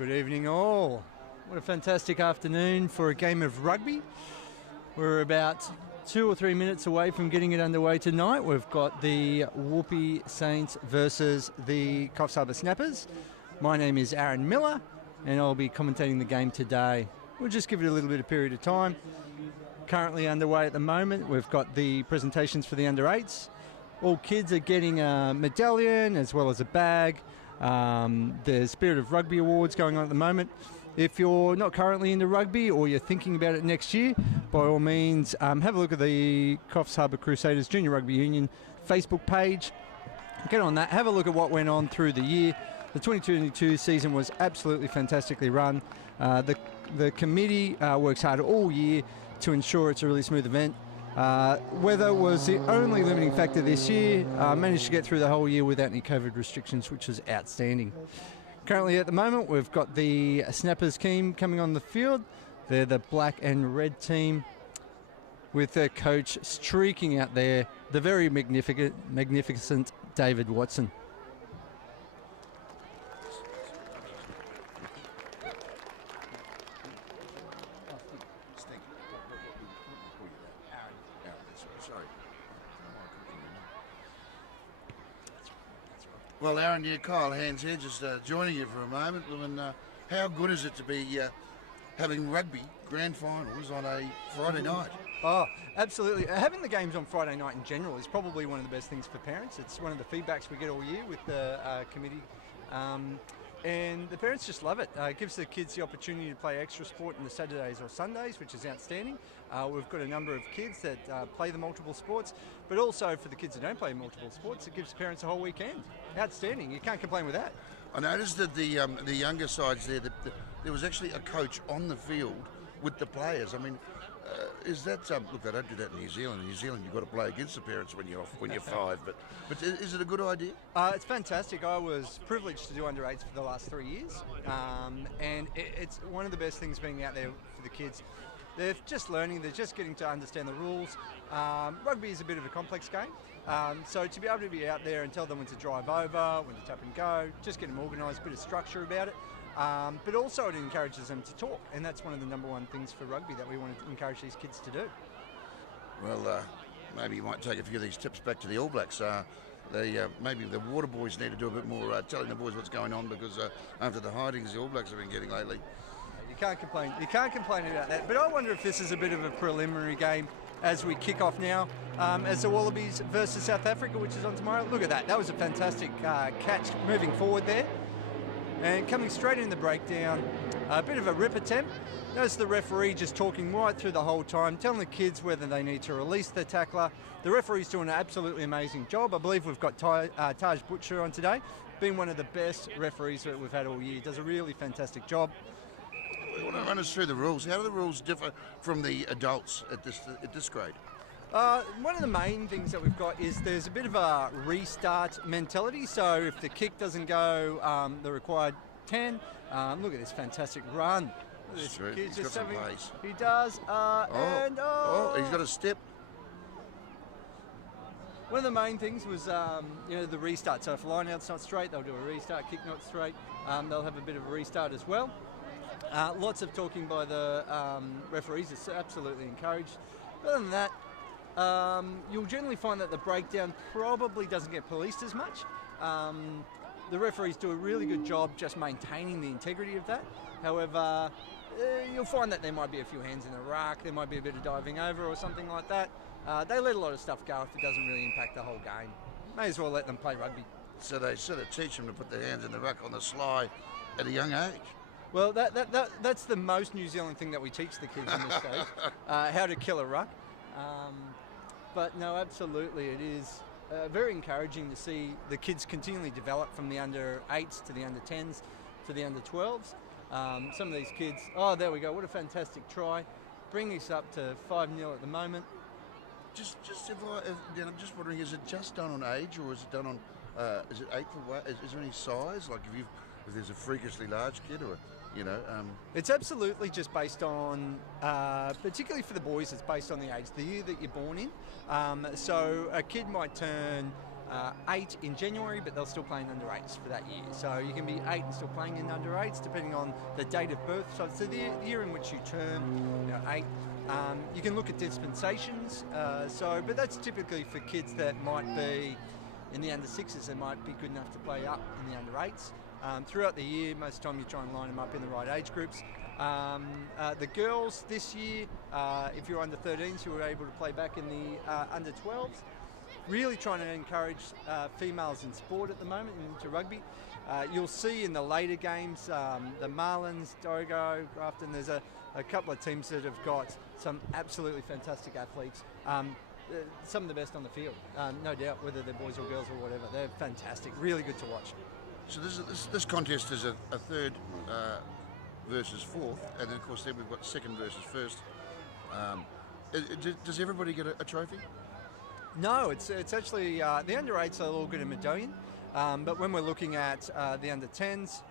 Good evening all. What a fantastic afternoon for a game of rugby. We're about 2 or 3 minutes away from getting it underway tonight. We've got the Whoopie Saints versus the Coffs Harbour Snappers. My name is Aaron Miller and I'll be commentating the game today. We'll just give it a little bit of period of time. Currently underway at the moment. We've got the presentations for the under-8s. All kids are getting a medallion as well as a bag. There's Spirit of Rugby Awards going on at the moment. If you're not currently into rugby or you're thinking about it next year, by all means, have a look at the Coffs Harbour Crusaders Junior Rugby Union Facebook page. Get on that, have a look at what went on through the year. The 2022 season was absolutely fantastically run. The committee works hard all year to ensure it's a really smooth event. Weather was the only limiting factor this year. Managed to get through the whole year without any COVID restrictions, which was outstanding. Currently at the moment, we've got the Snappers team coming on the field. They're the black and red team with their coach streaking out there, the very magnificent David Watson. Well, Aaron, Kyle Hands here, just joining you for a moment. And how good is it to be having rugby grand finals on a Friday night? Oh, absolutely. Having the games on Friday night in general is probably one of the best things for parents. It's one of the feedbacks we get all year with the committee. And the parents just love it. It gives the kids the opportunity to play extra sport on the Saturdays or Sundays, which is outstanding. We've got a number of kids that play the multiple sports, but also for the kids that don't play multiple sports, it gives parents a whole weekend. Outstanding. You can't complain with that. I noticed that the younger sides there, there was actually a coach on the field with the players. I mean, is that look? They don't do that in New Zealand. In New Zealand, you've got to play against the parents when you're 5. But is it a good idea? It's fantastic. I was privileged to do under-8s for the last 3 years, and it's one of the best things being out there for the kids. They're just learning. They're just getting to understand the rules. Rugby is a bit of a complex game, so to be able to be out there and tell them when to drive over, when to tap and go, just get them organised, a bit of structure about it. But also it encourages them to talk, and that's one of the number one things for rugby that we want to encourage these kids to do. Well, maybe you might take a few of these tips back to the All Blacks. Maybe the water boys need to do a bit more telling the boys what's going on, because after the hidings the All Blacks have been getting lately. You can't complain. You can't complain about that. But I wonder if this is a bit of a preliminary game as we kick off now, as the Wallabies versus South Africa, which is on tomorrow. Look at that. That was a fantastic catch moving forward there. And coming straight in the breakdown, a bit of a rip attempt. Notice the referee just talking right through the whole time, telling the kids whether they need to release the tackler. The referee's doing an absolutely amazing job. I believe we've got Taj Butcher on today, being one of the best referees that we've had all year. Does a really fantastic job. You want to run us through the rules? How do the rules differ from the adults at this grade? One of the main things that we've got is there's a bit of a restart mentality. So if the kick doesn't go the required 10, look at this fantastic run. Look at this kid He's just got some having, pace. he does. He's got a step. One of the main things was the restart. So if line out's not straight, they'll do a restart. Kick not straight, they'll have a bit of a restart as well. Lots of talking by the referees. It's absolutely encouraged. Other than that, you'll generally find that the breakdown probably doesn't get policed as much. The referees do a really good job just maintaining the integrity of that. However, you'll find that there might be a few hands in the ruck, there might be a bit of diving over or something like that. They let a lot of stuff go if it doesn't really impact the whole game. May as well let them play rugby. So they sort of teach them to put their hands in the ruck on the sly at a young age. Well, that's the most New Zealand thing that we teach the kids in this stage, how to kill a ruck. But no, absolutely, it is very encouraging to see the kids continually develop from the under-8s to the under-10s to the under-12s. Some of these kids, there we go, what a fantastic try. Bringing us up to 5-0 at the moment. I'm just wondering, is it just done on age, or is it done on, is it 8 for weight? Is there any size? Like if there's a freakishly large kid, or It's absolutely just based on, particularly for the boys, it's based on the age, the year that you're born in. So a kid might turn 8 in January, but they'll still play in under 8s for that year. So you can be 8 and still playing in under 8s, depending on the date of birth. So it's the year in which you turn 8. You can look at dispensations. But that's typically for kids that might be in the under 6s. They might be good enough to play up in the under 8s. Throughout the year, most of the time you try and line them up in the right age groups. The girls this year, if you're under 13s, you were able to play back in the under 12s. Really trying to encourage females in sport at the moment into rugby. You'll see in the later games, the Marlins, Dogo, Grafton, there's a couple of teams that have got some absolutely fantastic athletes. Some of the best on the field, no doubt, whether they're boys or girls or whatever. They're fantastic, really good to watch. So this contest is a third versus fourth, and then of course then we've got second versus first. Does everybody get a trophy? No, it's actually the under 8s are all get a medallion, but when we're looking at the under 10s,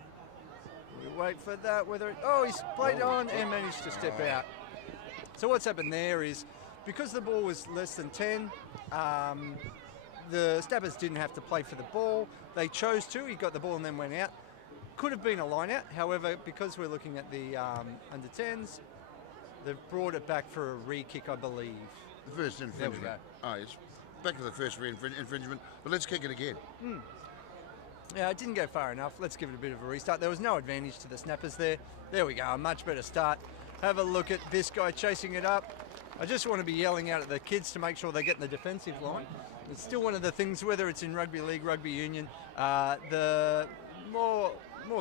we wait for that. He's played on and managed to step out. So what's happened there is because the ball was less than 10. The Snappers didn't have to play for the ball. They chose to. He got the ball and then went out. Could have been a line out. However, because we're looking at the under 10s, they've brought it back for a re-kick, I believe. The first infringement. There we go. Oh, it's back to the first infringement. But let's kick it again. Yeah, it didn't go far enough. Let's give it a bit of a restart. There was no advantage to the Snappers there. There we go. A much better start. Have a look at this guy chasing it up. I just want to be yelling out at the kids to make sure they get in the defensive line. It's still one of the things, whether it's in rugby league, rugby union, the more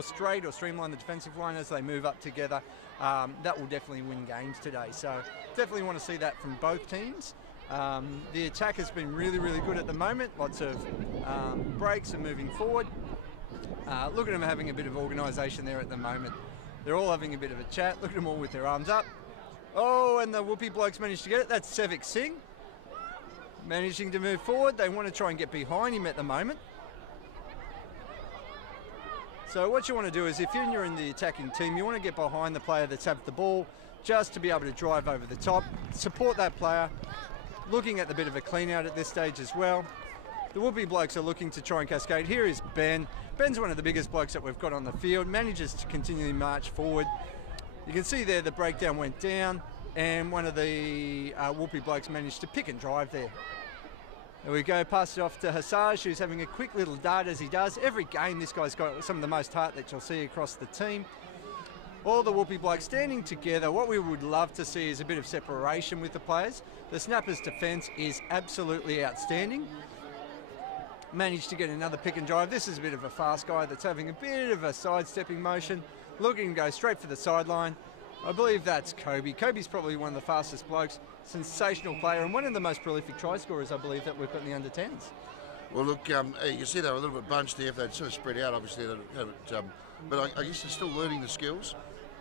straight or streamline the defensive line as they move up together, that will definitely win games today. So definitely want to see that from both teams. The attack has been really, really good at the moment. Lots of breaks and moving forward. Look at them having a bit of organisation there at the moment. They're all having a bit of a chat. Look at them all with their arms up. Oh, and the Whoopie blokes managed to get it. That's Sevik Singh. Managing to move forward. They want to try and get behind him at the moment. So what you want to do is if you're in the attacking team, you want to get behind the player that's had the ball just to be able to drive over the top, support that player. Looking at the bit of a clean out at this stage as well. The Whoopie blokes are looking to try and cascade. Here is Ben. Ben's one of the biggest blokes that we've got on the field, manages to continually march forward. You can see there the breakdown went down and one of the Whoopie blokes managed to pick and drive there. There we go, pass it off to Hassaj, who's having a quick little dart as he does. Every game this guy's got some of the most heart that you'll see across the team. All the Whoopie blokes standing together. What we would love to see is a bit of separation with the players. The Snappers' defence is absolutely outstanding. Managed to get another pick and drive. This is a bit of a fast guy that's having a bit of a sidestepping motion. Looking to go straight for the sideline. I believe that's Kobe. Kobe's probably one of the fastest blokes. Sensational player and one of the most prolific try scorers, I believe, that we've got in the under 10s. Well, look, you can see they're a little bit bunched there. If they'd sort of spread out, obviously, but I guess they're still learning the skills.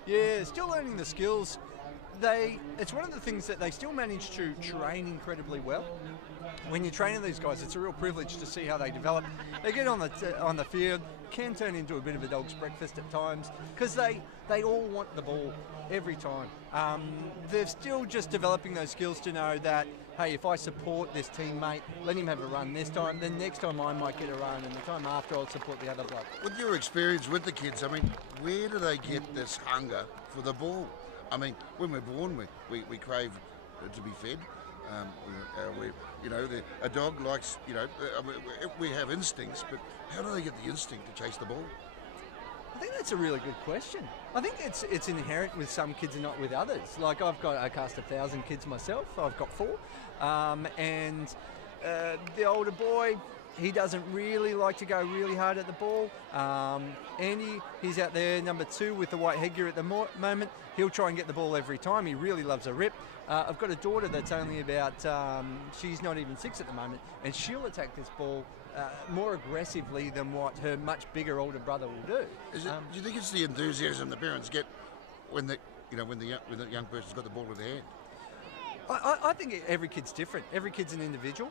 Yeah, still learning the skills. It's one of the things that they still manage to train incredibly well. When you're training these guys, it's a real privilege to see how they develop. They get on the field, can turn into a bit of a dog's breakfast at times because they all want the ball every time. They're still just developing those skills to know that, hey, if I support this teammate, let him have a run this time, then next time I might get a run, and the time after I'll support the other bloke. With your experience with the kids, I mean, where do they get this hunger for the ball? I mean, when we're born, we crave to be fed. A dog likes, we have instincts, but how do they get the instinct to chase the ball? I think that's a really good question. I think it's inherent with some kids and not with others. Like I cast 1,000 kids myself. I've got 4, and the older boy, he doesn't really like to go really hard at the ball. Andy, he's out there, number 2 with the white headgear at the moment. He'll try and get the ball every time. He really loves a rip. I've got a daughter that's only about, she's not even 6 at the moment, and she'll attack this ball more aggressively than what her much bigger older brother will do. Do you think it's the enthusiasm the parents get when the young person's got the ball in their hand? I think every kid's different. Every kid's an individual.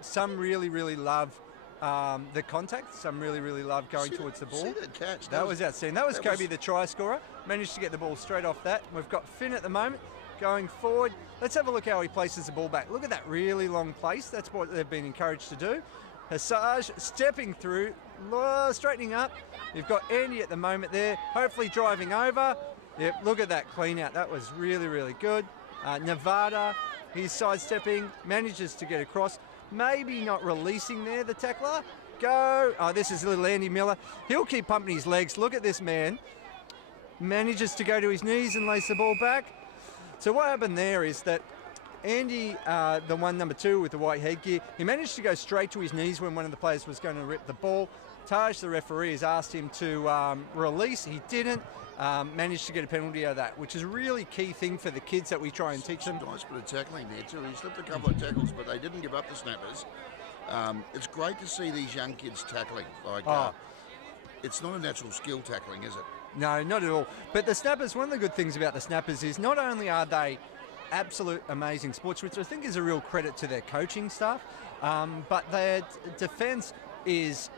Some really, really love the contact. Some really, really love going towards the ball. See that catch? That was outstanding. That was Kobe, the try scorer. Managed to get the ball straight off that. We've got Finn at the moment going forward. Let's have a look how he places the ball back. Look at that really long place. That's what they've been encouraged to do. Hassage stepping through, straightening up. You've got Andy at the moment there, hopefully driving over. Yep, look at that clean out. That was really, really good. Nevada, he's sidestepping, manages to get across. Maybe not releasing there, the tackler. Go. Oh, this is little Andy Miller. He'll keep pumping his legs. Look at this man. Manages to go to his knees and lace the ball back. So what happened there is that Andy, the one number 2 with the white headgear, he managed to go straight to his knees when one of the players was going to rip the ball. Taj, the referee, has asked him to release. He didn't. Managed to get a penalty out of that, which is a really key thing for the kids that we try and teach them. Nice bit of tackling there too. He slipped a couple of tackles, but they didn't give up the snappers. It's great to see these young kids tackling. It's not a natural skill tackling, is it? No, not at all. But the snappers, one of the good things about the snappers is not only are they absolute amazing sports, which I think is a real credit to their coaching staff, but their defence is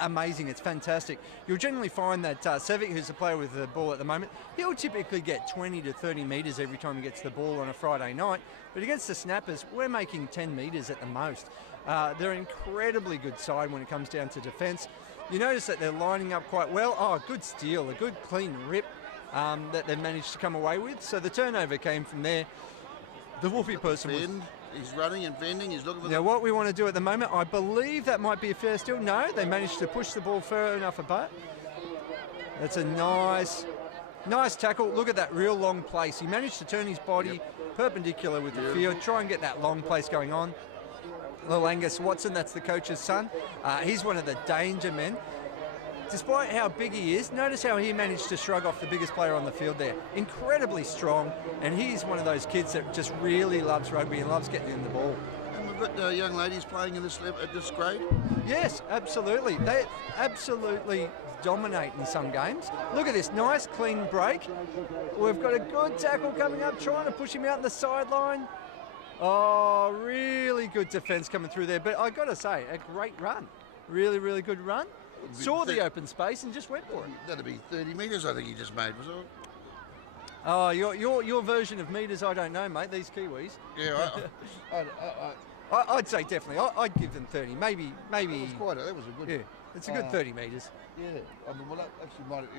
amazing. It's fantastic. You'll generally find that Sevic, who's the player with the ball at the moment, he'll typically get 20 to 30 metres every time he gets the ball on a Friday night. But against the snappers, we're making 10 metres at the most. They're an incredibly good side when it comes down to defence. You notice that they're lining up quite well. Oh, a good steal, a good clean rip that they've managed to come away with. So the turnover came from there. The Wolfie person was... He's running and fending. He's looking for now, what we want to do at the moment, I believe that might be a fair steal. No, they managed to push the ball far enough apart. That's a nice tackle. Look at that real long place. He managed to turn his body perpendicular with the field, try and get that long place going on. Little Angus Watson, that's the coach's son. He's one of the danger men. Despite how big he is, notice how he managed to shrug off the biggest player on the field there. Incredibly strong, and he's one of those kids that just really loves rugby and loves getting in the ball. And we've got young ladies playing in this at this grade? Yes, absolutely. They absolutely dominate in some games. Look at this, nice clean break. We've got a good tackle coming up, trying to push him out on the sideline. Oh, really good defence coming through there. But I got to say, a great run. Really, really good run. Saw the open space and just went for it. That'd be 30 metres, I think he just made, was it? Oh, your version of metres, I don't know, mate. These Kiwis. Yeah, I'd say definitely. I'd give them 30. Maybe. That was a good. Yeah, it's a good 30 metres. Yeah, I mean, well, that actually might have.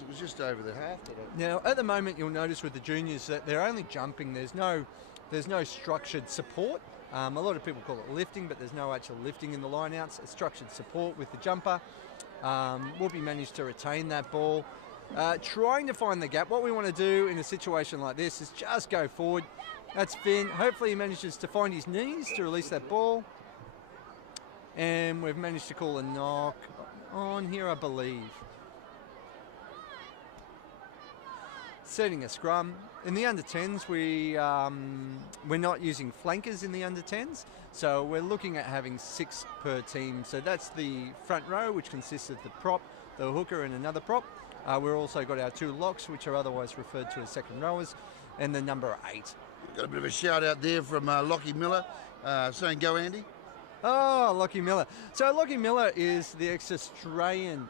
It was just over the half. Now, at the moment, you'll notice with the juniors that they're only jumping. There's no structured support. A lot of people call it lifting, but there's no actual lifting in the lineouts. It's structured support with the jumper. Whoopi managed to retain that ball. Trying to find the gap. What we want to do in a situation like this is just go forward. That's Finn. Hopefully he manages to find his knees to release that ball. And we've managed to call a knock on here, I believe. Setting a scrum. In the under-10s, we're not using flankers in the under-10s, so we're looking at having 6 per team. So that's the front row, which consists of the prop, the hooker and another prop. We've also got our 2 locks, which are otherwise referred to as second rowers, and the number 8. Got a bit of a shout out there from Lockie Miller saying, "Go Andy." Oh, Lockie Miller. So Lockie Miller is the ex-Australian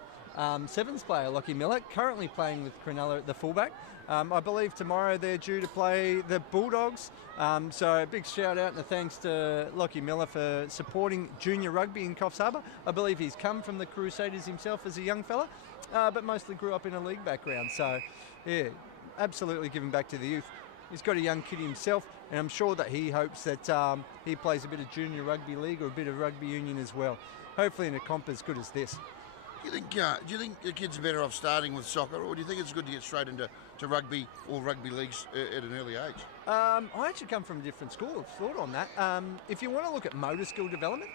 sevens player, Lockie Miller, currently playing with Cronulla at the fullback. I believe tomorrow they're due to play the Bulldogs. So a big shout out and a thanks to Lockie Miller for supporting junior rugby in Coffs Harbour. I believe he's come from the Crusaders himself as a young fella, but mostly grew up in a league background. So, yeah, absolutely giving back to the youth. He's got a young kid himself, and I'm sure that he hopes that he plays a bit of junior rugby league or a bit of rugby union as well. Hopefully in a comp as good as this. Do you think the kids are better off starting with soccer, or do you think it's good to get straight into rugby or rugby leagues at an early age? I actually come from a different school of thought on that. If you want to look at motor skill development,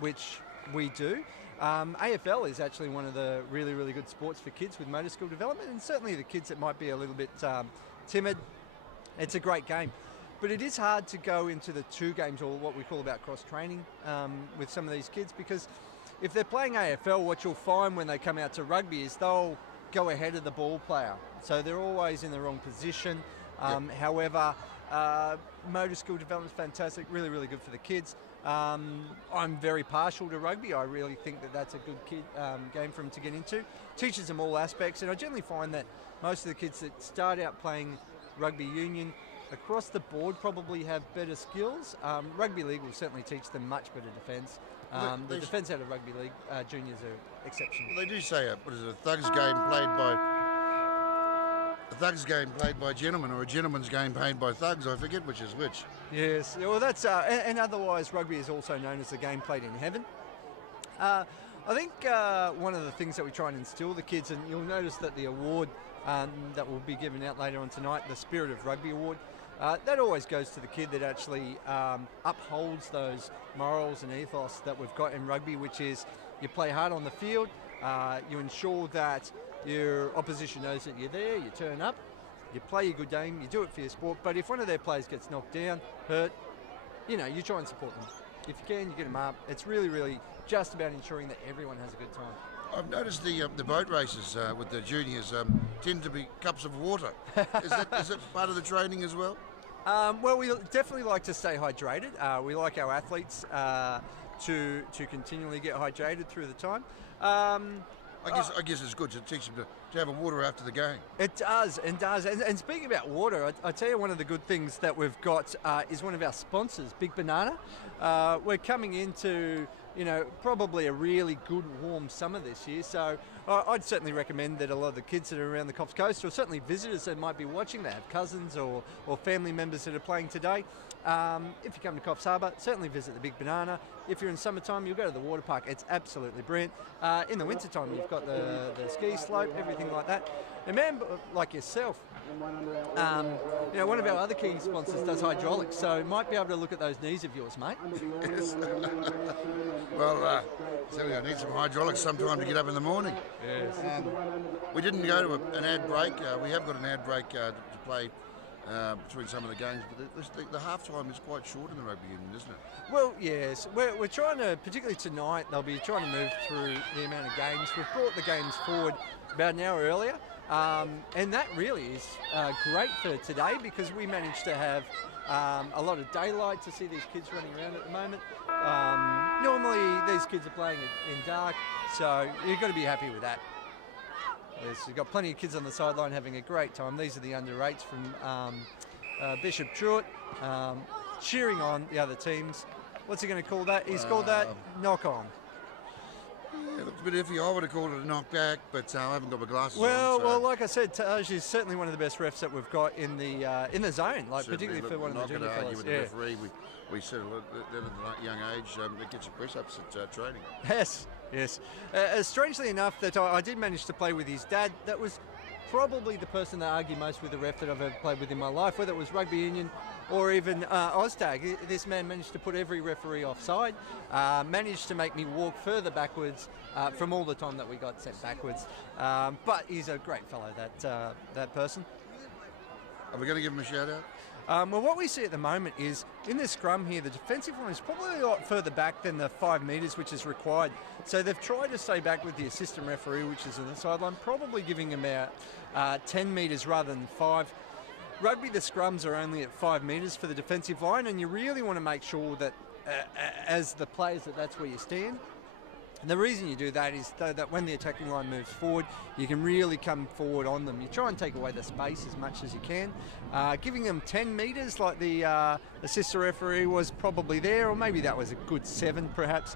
which we do, AFL is actually one of the really, really good sports for kids with motor skill development, and certainly the kids that might be a little bit timid. It's a great game. But it is hard to go into the 2 games, or what we call about cross-training, with some of these kids, because if they're playing AFL, what you'll find when they come out to rugby is they'll go ahead of the ball player. So they're always in the wrong position. However, motor skill development is fantastic, really, really good for the kids. I'm very partial to rugby. I really think that that's a good game for them to get into. Teaches them all aspects, and I generally find that most of the kids that start out playing rugby union across the board probably have better skills. Rugby league will certainly teach them much better defence. The defence out of rugby league juniors are exceptional. Well, they do say a thug's game played by gentlemen, or a gentleman's game played by thugs. I forget which is which. Yes, well that's and otherwise rugby is also known as the game played in heaven. I think one of the things that we try and instill the kids, and you'll notice that the award that will be given out later on tonight, the Spirit of Rugby Award, that always goes to the kid that actually upholds those morals and ethos that we've got in rugby, which is you play hard on the field, you ensure that your opposition knows that you're there, you turn up, you play your good game, you do it for your sport, but if one of their players gets knocked down, hurt, you try and support them. If you can, you get them up. It's really, really just about ensuring that everyone has a good time. I've noticed the boat races with the juniors tend to be cups of water. Is that part of the training as well? Well, we definitely like to stay hydrated. We like our athletes to continually get hydrated through the time. I guess it's good to teach them to have a water after the game. It does. And speaking about water, I tell you one of the good things that we've got is one of our sponsors, Big Banana. We're coming into probably a really good warm summer this year, so I'd certainly recommend that a lot of the kids that are around the Coffs Coast, or certainly visitors that might be watching, that have cousins or family members that are playing today, if you come to Coffs Harbour, certainly visit the Big Banana. If you're in summertime, you'll go to the water park. It's absolutely brilliant. In the wintertime, you've got the ski slope, everything like that. And man, like yourself, one of our other key sponsors does hydraulics, so might be able to look at those knees of yours, mate. Yes. Well, certainly I need some hydraulics sometime to get up in the morning. Yes. We didn't go to an ad break. We have got an ad break to play between some of the games, but the half time is quite short in the rugby union, isn't it? Well, yes. We're trying to, particularly tonight, they'll be trying to move through the amount of games. We've brought the games forward about an hour earlier, and that really is great for today, because we managed to have a lot of daylight to see these kids running around at the moment. Normally these kids are playing in dark, so you've got to be happy with that. Yes, you've got plenty of kids on the sideline having a great time. These are the under-8s from Bishop Truett, cheering on the other teams. What's he going to call that? He's called that knock-on. Yeah, it looks a bit iffy. I would have called it a knockback, but I haven't got my glasses on. Well, like I said, Taj is certainly one of the best refs that we've got in the zone, like particularly for one of the junior fellas. With the referee, we said at a young age, it gets your press ups at training. Yes. Strangely enough, that I did manage to play with his dad. That was probably the person that argued most with the ref that I've ever played with in my life, whether it was rugby union or even Oztag. This man managed to put every referee offside, managed to make me walk further backwards from all the time that we got sent backwards. But he's a great fellow, that person. Are we going to give him a shout out? Well, what we see at the moment is, in the scrum here, the defensive line is probably a lot further back than the 5 metres, which is required. So they've tried to stay back with the assistant referee, which is on the sideline, probably giving him about 10 metres rather than 5. Rugby, the scrums are only at 5 metres for the defensive line, and you really want to make sure that, as the players, that's where you stand. And the reason you do that is that when the attacking line moves forward, you can really come forward on them. You try and take away the space as much as you can. Giving them 10 metres like the assistant referee was probably there, or maybe that was a good 7 perhaps,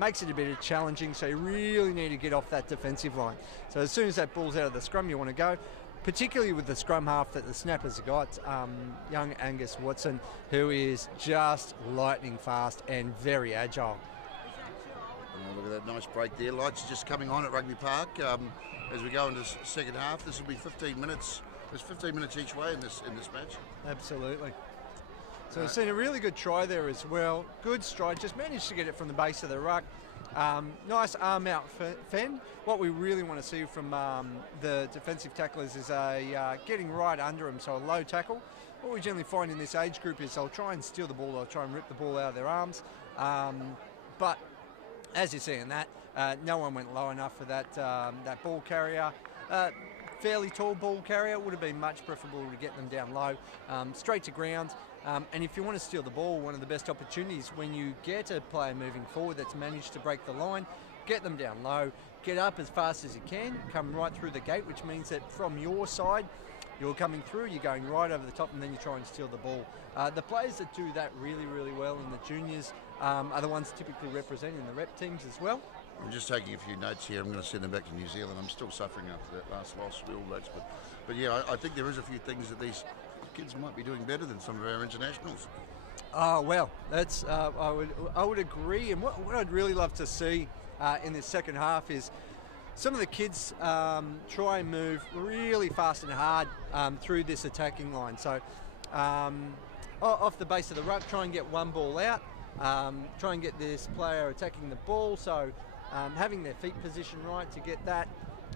makes it a bit challenging, so you really need to get off that defensive line. So as soon as that ball's out of the scrum, you want to go, particularly with the scrum half that the snappers have got, young Angus Watson, who is just lightning fast and very agile. Look at that nice break there. Lights are just coming on at Rugby Park as we go into the second half. This will be 15 minutes. There's 15 minutes each way in this match. Absolutely. So we've seen a really good try there as well. Good stride. Just managed to get it from the base of the ruck. Nice arm out fend. What we really want to see from the defensive tacklers is getting right under him, so a low tackle. What we generally find in this age group is they'll try and steal the ball, they'll try and rip the ball out of their arms. But as you're seeing that, no one went low enough for that ball carrier. Fairly tall ball carrier, would have been much preferable to get them down low, straight to ground. And if you want to steal the ball, one of the best opportunities when you get a player moving forward that's managed to break the line, get them down low, get up as fast as you can, come right through the gate, which means that from your side, you're coming through, you're going right over the top, and then you try and steal the ball. The players that do that really, really well in the juniors are the ones typically representing the rep teams as well. I'm just taking a few notes here. I'm going to send them back to New Zealand. I'm still suffering after that last loss, the All Blacks. But yeah, I think there is a few things that these kids might be doing better than some of our internationals. Oh, well, that's I would agree. And what I'd really love to see in this second half is some of the kids try and move really fast and hard through this attacking line. So off the base of the ruck, try and get one ball out, try and get this player attacking the ball. So having their feet positioned right to get that,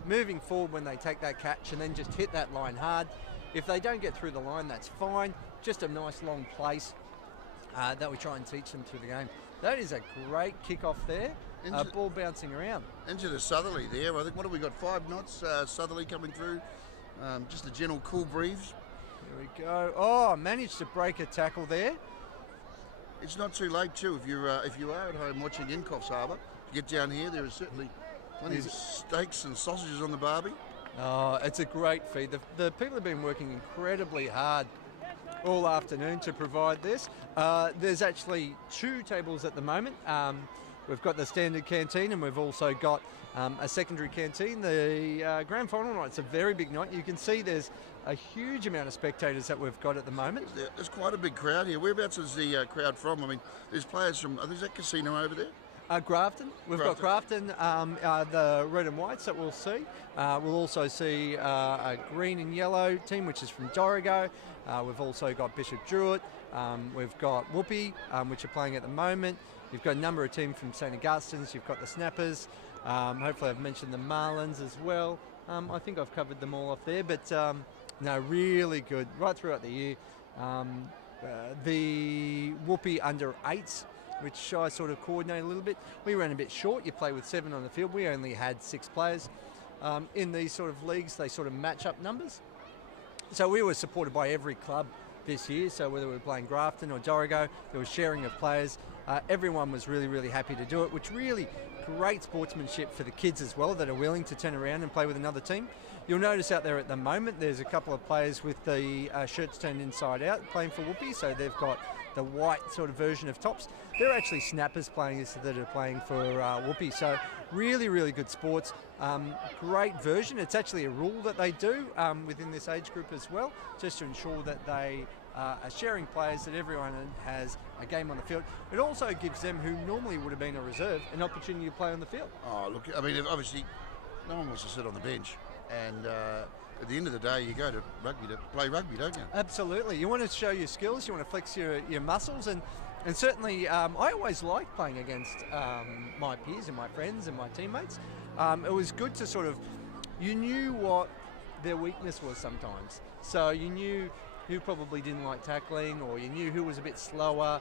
moving forward when they take that catch, and then just hit that line hard. If they don't get through the line, that's fine. Just a nice long place that we try and teach them through the game. That is a great kick-off there. Ball bouncing around. Into the southerly there. I think, what have we got, 5 knots, southerly coming through. Just a gentle cool breeze. Here we go. Oh, managed to break a tackle there. It's not too late too. If you are at home watching in Coffs Harbour, to get down here, there is certainly plenty of steaks and sausages on the barbie. Oh, it's a great feed. The people have been working incredibly hard all afternoon to provide this. There's actually 2 tables at the moment. We've got the standard canteen, and we've also got a secondary canteen. The grand final night's a very big night. You can see there's a huge amount of spectators that we've got at the moment. There's quite a big crowd here. Whereabouts is the crowd from? I mean, there's players from, is that casino over there? Grafton. We've got Grafton, the red and whites that we'll see. We'll also see a green and yellow team, which is from Dorrigo. We've also got Bishop Druitt. We've got Whoopi, which are playing at the moment. You've got a number of teams from St Augustine's. You've got the Snappers. Hopefully I've mentioned the Marlins as well. I think I've covered them all off there. But no, really good right throughout the year. The Whoopi under 8s, which I sort of coordinate a little bit. We ran a bit short. You play with 7 on the field. We only had 6 players. In these sort of leagues, they sort of match up numbers. So we were supported by every club this year. So whether we were playing Grafton or Dorrigo, there was sharing of players. Everyone was really, really happy to do it, which really great sportsmanship for the kids as well that are willing to turn around and play with another team. You'll notice out there at the moment there's a couple of players with the shirts turned inside out playing for Whoopi, so they've got the white sort of version of tops. They're actually snappers players that are playing for Whoopi, so really, really good sports. Great version. It's actually a rule that they do within this age group as well, just to ensure that they are sharing players, that everyone has a game on the field. It also gives them, who normally would have been a reserve, an opportunity to play on the field. Oh, look, I mean, obviously, no one wants to sit on the bench. And at the end of the day, you go to rugby to play rugby, don't you? Absolutely. You want to show your skills, you want to flex your muscles, and certainly I always liked playing against my peers and my friends and my teammates. It was good to sort of, you knew what their weakness was sometimes. So you knew who probably didn't like tackling, or you knew who was a bit slower.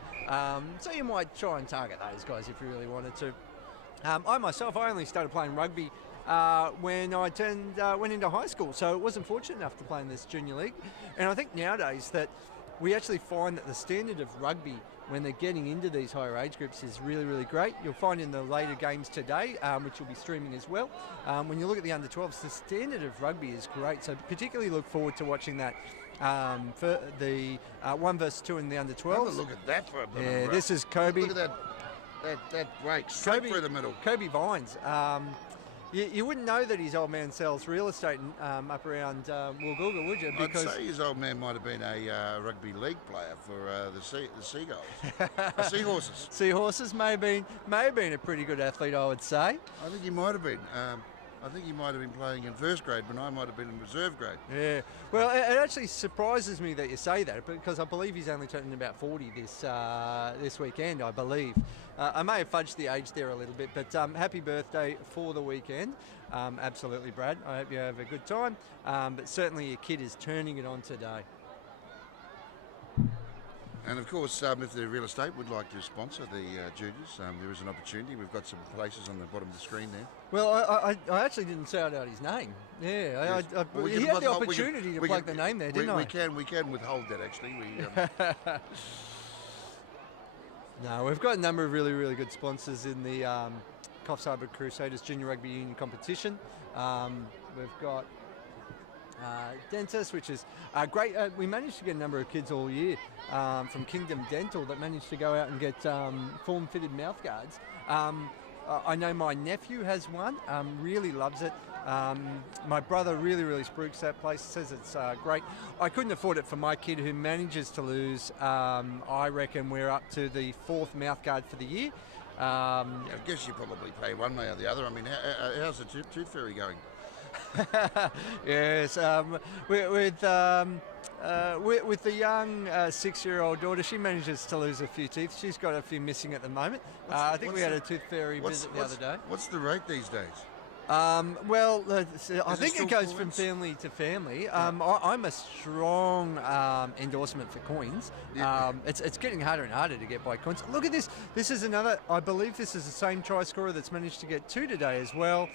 So you might try and target those guys if you really wanted to. I myself, I only started playing rugby when I went into high school, so I wasn't fortunate enough to play in this junior league. And I think nowadays that we actually find that the standard of rugby when they're getting into these higher age groups is really, really great. You'll find in the later games today, which you'll be streaming as well, when you look at the under-12s, the standard of rugby is great. So particularly look forward to watching that for the 1 versus 2 in the under-12s. Have a look at that for a minute. Yeah, this is Kobe. Look at that break straight through the middle. Kobe Vines. You wouldn't know that his old man sells real estate up around Woolgoolga, would you? Because I'd say his old man might have been a rugby league player for the Seagulls. Seahorses. Seahorses may have been a pretty good athlete, I would say. I think he might have been. I think he might have been playing in first grade, but I might have been in reserve grade. Yeah. Well, it actually surprises me that you say that, because I believe he's only turning about 40 this weekend, I believe. I may have fudged the age there a little bit, but happy birthday for the weekend. Absolutely, Brad. I hope you have a good time. But certainly your kid is turning it on today. And of course, if the real estate would like to sponsor the juniors, there is an opportunity. We've got some places on the bottom of the screen there. Well, I actually didn't shout out his name. Yeah, yes. He had the opportunity to plug the name there, didn't I? We can withhold that, actually. No, we've got a number of really, really good sponsors in the Coffs Harbour Crusaders Junior Rugby Union competition. We've got dentist, which is great. We managed to get a number of kids all year from Kingdom Dental that managed to go out and get form-fitted mouth guards. I know my nephew has one, really loves it. My brother really spooks that place, says it's great. I couldn't afford it for my kid who manages to lose. I reckon we're up to the 4th mouth guard for the year. I guess you probably pay one way or the other. I mean, how's the tooth fairy going? Yes, with the young 6-year-old daughter, she manages to lose a few teeth. She's got a few missing at the moment. I think we had a tooth fairy visit the other day. What's the rate these days? Well, I think it goes from family to family. I'm a strong endorsement for coins. Yeah. It's getting harder and harder to get by coins. Look at this. This is another, I believe this is the same try scorer that's managed to get 2 today as well.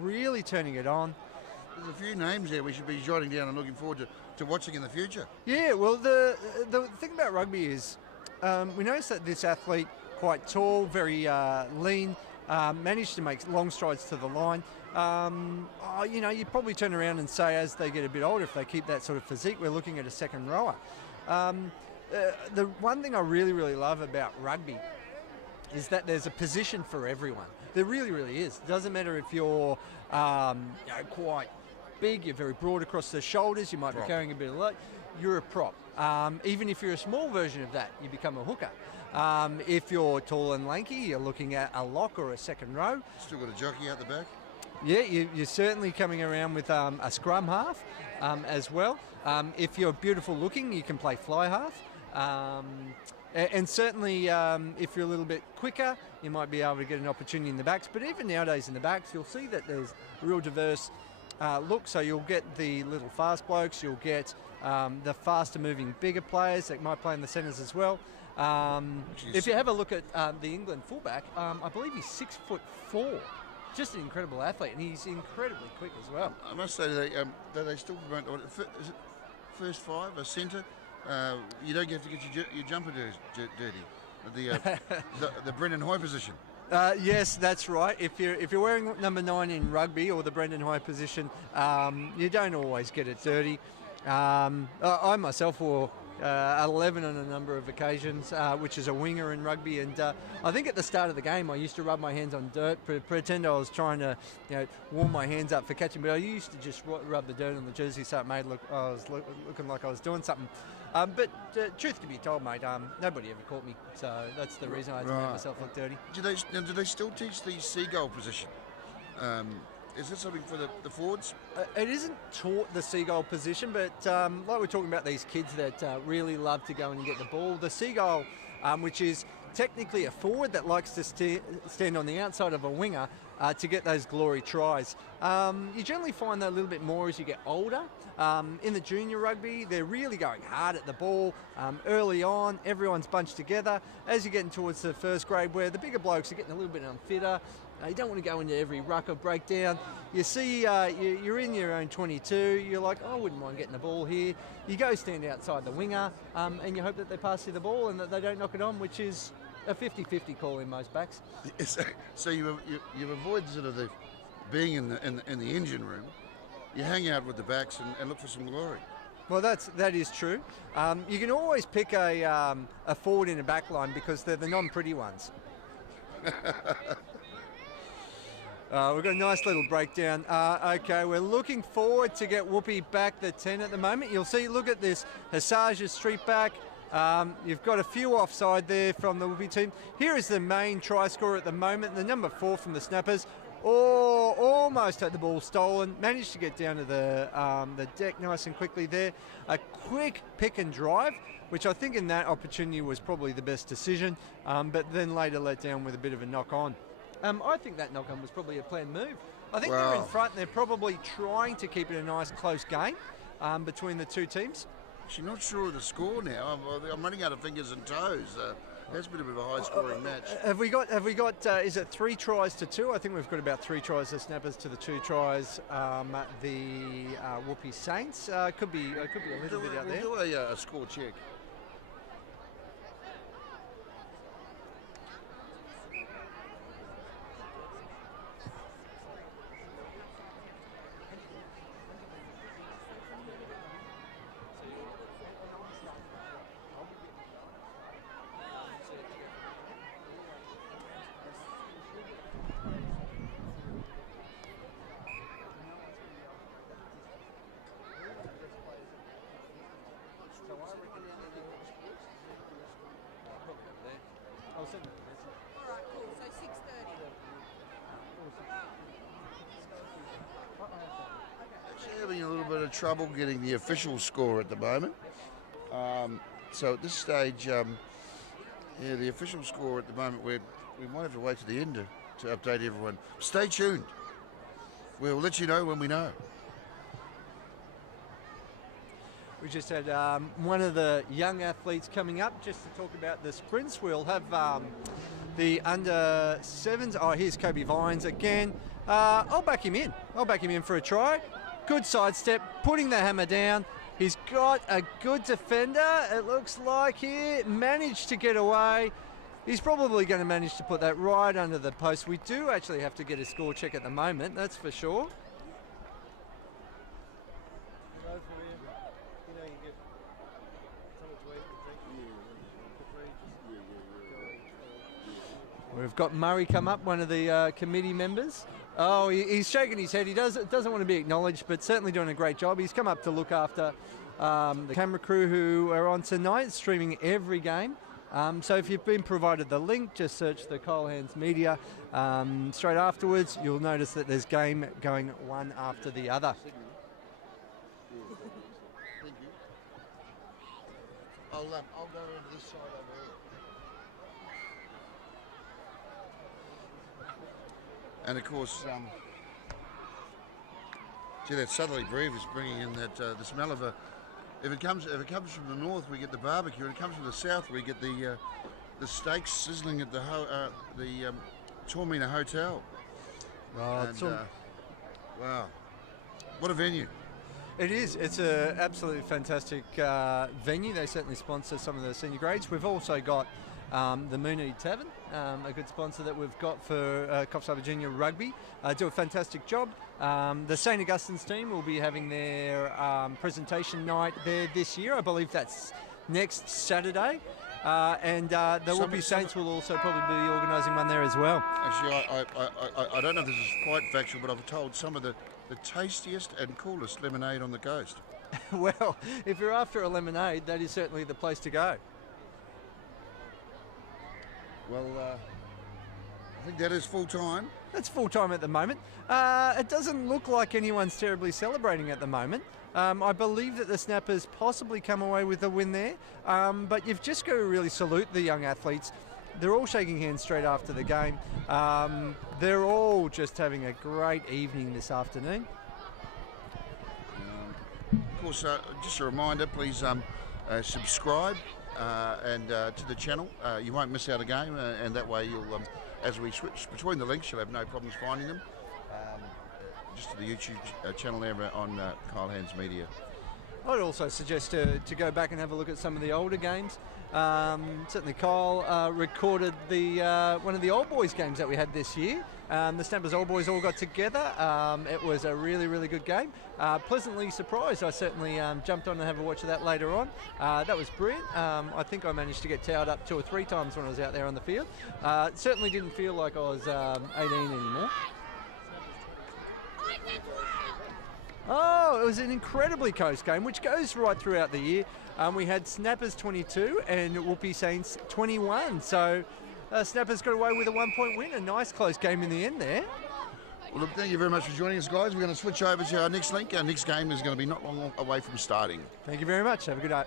Really turning it on. There's a few names there we should be jotting down and looking forward to watching in the future. Yeah, well, the thing about rugby is we notice that this athlete, quite tall, very lean, managed to make long strides to the line. You probably turn around and say as they get a bit older, if they keep that sort of physique, we're looking at a second rower. The one thing I really love about rugby is that there's a position for everyone. There really is. It doesn't matter if you're quite big, you're very broad across the shoulders, you might be carrying a bit of load, you're a prop. Even if you're a small version of that, you become a hooker. If you're tall and lanky, you're looking at a lock or a second row. Still got a jockey out the back? Yeah, you're certainly coming around with a scrum half as well. If you're beautiful looking, you can play fly half. And certainly if you're a little bit quicker, you might be able to get an opportunity in the backs. But even nowadays in the backs, you'll see that there's a real diverse look. So you'll get the little fast blokes, you'll get the faster moving bigger players that might play in the centres as well. If you have a look at the England fullback, I believe he's 6'4". Just an incredible athlete, and he's incredibly quick as well. I must say they still promote, is it first 5, a centre? You don't have to get your jumper dirty. The Brendan Hoy position. Yes, that's right. If you're wearing number 9 in rugby or the Brendan Hoy position, you don't always get it dirty. I myself wore 11 on a number of occasions, which is a winger in rugby, and I think at the start of the game I used to rub my hands on dirt, pretend I was trying to warm my hands up for catching, but I used to just rub the dirt on the jersey so it made I was looking like I was doing something. But truth to be told, mate, nobody ever caught me, so that's the reason I had to make myself look dirty. Do they still teach the seagull position? Is this something for the forwards? It isn't taught the seagull position, but like we're talking about these kids that really love to go and get the ball, the seagull, which is technically a forward that likes to stand on the outside of a winger to get those glory tries. You generally find that a little bit more as you get older. In the junior rugby, they're really going hard at the ball early on. Everyone's bunched together. As you're getting towards the first grade, where the bigger blokes are getting a little bit unfitter, you don't want to go into every ruck or breakdown. You see, you're in your own 22. You're like, I wouldn't mind getting the ball here. You go stand outside the winger, and you hope that they pass you the ball and that they don't knock it on, which is a 50-50 call in most backs. So you avoid sort of the being in the engine room. You hang out with the backs and look for some glory. Well, that is true. You can always pick a forward in a back line because they're the non-pretty ones. We've got a nice little breakdown. Okay, we're looking forward to get Whoopi back the 10 at the moment. You'll see, look at this, Hasaja street back. You've got a few offside there from the Whoopi team. Here is the main try scorer at the moment, the number 4 from the Snappers. Almost had the ball stolen, managed to get down to the deck nice and quickly there. A quick pick and drive, which I think in that opportunity was probably the best decision, but then later let down with a bit of a knock-on. I think that knock-on was probably a planned move. I think they're in front and they're probably trying to keep it a nice close game between the two teams. Actually, not sure of the score now. I'm running out of fingers and toes. That's been a bit of a high-scoring match. Have we got? Is it 3 tries to 2? I think we've got about 3 tries the Snappers to the 2 tries the Whoopi Saints. Could be a little bit out there. We'll do a score check. of trouble getting the official score at the moment. So at this stage, the official score at the moment, we might have to wait to the end to update everyone. Stay tuned. We'll let you know when we know. We just had one of the young athletes coming up just to talk about the sprints. We'll have the under 7s. Oh, here's Kobe Vines again. I'll back him in. I'll back him in for a try. Good sidestep, putting the hammer down. He's got a good defender, it looks like here. Managed to get away. He's probably going to manage to put that right under the post. We do actually have to get a score check at the moment, that's for sure. We've got Murray come up, one of the committee members. Oh, he's shaking his head. He doesn't want to be acknowledged, but certainly doing a great job. He's come up to look after the camera crew who are on tonight, streaming every game. So if you've been provided the link, just search the Coffs Harbour media. Straight afterwards, you'll notice that there's game going one after the other. Thank you. I'll go into this side over here. And of course, see that southerly breeze is bringing in that the smell of a. If it comes from the north, we get the barbecue. If it comes from the south, we get the steaks sizzling at the Tormina Hotel. Right. And, wow, what a venue! It is. It's an absolutely fantastic venue. They certainly sponsor some of the senior grades. We've also got the Mooney Tavern, a good sponsor that we've got for Coffs Harbour Junior Rugby. Do a fantastic job. The St Augustine's team will be having their presentation night there this year. I believe that's next Saturday. And the Whoopi Saints will also probably be organising one there as well. Actually, I don't know if this is quite factual, but I've told some of the tastiest and coolest lemonade on the coast. Well, if you're after a lemonade, that is certainly the place to go. Well, I think that is full time. That's full time at the moment. It doesn't look like anyone's terribly celebrating at the moment. I believe that the Snappers possibly come away with a win there, but you've just got to really salute the young athletes. They're all shaking hands straight after the game. They're all just having a great evening this afternoon. Of course, just a reminder, please subscribe and to the channel. You won't miss out a game, and that way you'll, as we switch between the links, you'll have no problems finding them. Just to the YouTube channel there on Coffs Harbour Media. I'd also suggest to go back and have a look at some of the older games. Certainly Kyle recorded one of the old boys games that we had this year. The Snappers old boys all got together. It was a really, really good game. Pleasantly surprised. I certainly jumped on and have a watch of that later on. That was brilliant. I think I managed to get towed up 2 or 3 times when I was out there on the field. Certainly didn't feel like I was 18 anymore. Oh, it was an incredibly close game, which goes right throughout the year. We had Snappers 22 and Whoopi Saints 21. So Snappers got away with a 1-point win. A nice close game in the end there. Well, look, thank you very much for joining us, guys. We're going to switch over to our next link. Our next game is going to be not long away from starting. Thank you very much. Have a good night.